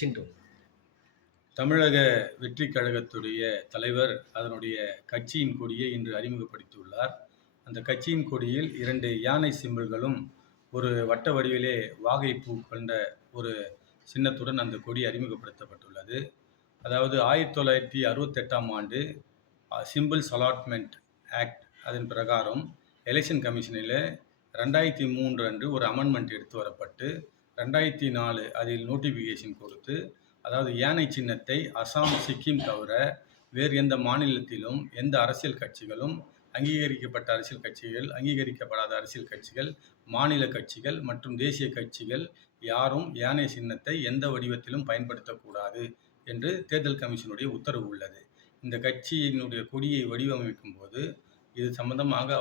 சிண்டு. தமிழக வெற்றிக் கழகத்துடைய தலைவர் அதனுடைய கட்சியின் கொடியை இன்று அறிமுகப்படுத்தியுள்ளார். அந்த கட்சியின் கொடியில் 2 யானை சிம்பல்களும், ஒரு வட்ட வடிவிலே வாகைப்பூ கொண்ட ஒரு சின்னத்துடன் அந்த கொடி அறிமுகப்படுத்தப்பட்டுள்ளது. அதாவது 1968ஆம் ஆண்டு சிம்பிள்ஸ் அலாட்மெண்ட் ஆக்ட் அதன் பிரகாரம் எலெக்ஷன் கமிஷனிலே 2003 அன்று ஒரு அமெண்ட்மெண்ட் எடுத்து வரப்பட்டு 2004 அதில் நோட்டிஃபிகேஷன் கொடுத்து, அதாவது யானை சின்னத்தை அசாம், சிக்கிம் தவிர வேறு எந்த மாநிலத்திலும் எந்த அரசியல் கட்சிகளும், அங்கீகரிக்கப்பட்ட அரசியல் கட்சிகள், அங்கீகரிக்கப்படாத அரசியல் கட்சிகள், மாநில கட்சிகள் மற்றும் தேசிய கட்சிகள் யாரும் யானை சின்னத்தை எந்த வடிவத்திலும் பயன்படுத்தக்கூடாது என்று தேர்தல் கமிஷனுடைய உத்தரவு உள்ளது. இந்த கட்சியினுடைய கொடியை வடிவமைக்கும் போது இது சம்பந்தமாக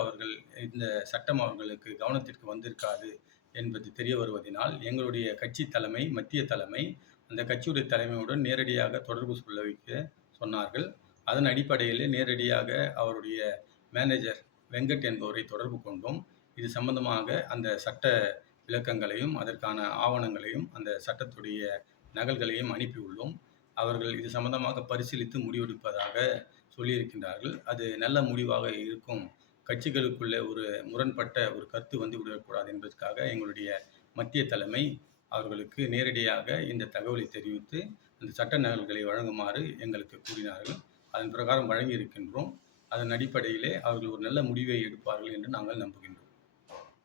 இந்த சட்டம் அவர்களுக்கு கவனத்திற்கு வந்திருக்காது என்பது தெரிய வருவதினால், எங்களுடைய கட்சி தலைமை, மத்திய தலைமை அந்த கட்சியுடைய தலைமையுடன் நேரடியாக தொடர்பு சொல்ல வைக்க சொன்னார்கள். அதன் அடிப்படையிலே நேரடியாக அவருடைய மேனேஜர் வெங்கட் என்பவரை தொடர்பு கொண்டோம். இது சம்பந்தமாக அந்த சட்ட விளக்கங்களையும் அதற்கான ஆவணங்களையும் அந்த சட்டத்துடைய நகல்களையும் அனுப்பியுள்ளோம். அவர்கள் இது சம்பந்தமாக பரிசீலித்து முடிவெடுப்பதாக சொல்லியிருக்கின்றார்கள். அது நல்ல முடிவாக இருக்கும். கட்சிகளுக்குள்ளே ஒரு முரண்பட்ட ஒரு கருத்து வந்து விடக்கூடாது என்பதற்காக எங்களுடைய மத்திய தலைமை அவர்களுக்கு நேரடியாக இந்த தகவலை தெரிவித்து அந்த சட்ட நகல்களை வழங்குமாறு எங்களுக்கு கூறினார்கள். அதன் பிரகாரம் வழங்கி இருக்கின்றோம். அதன் அடிப்படையிலே அவர்கள் ஒரு நல்ல முடிவை எடுப்பார்கள் என்று நாங்கள் நம்புகின்றோம்.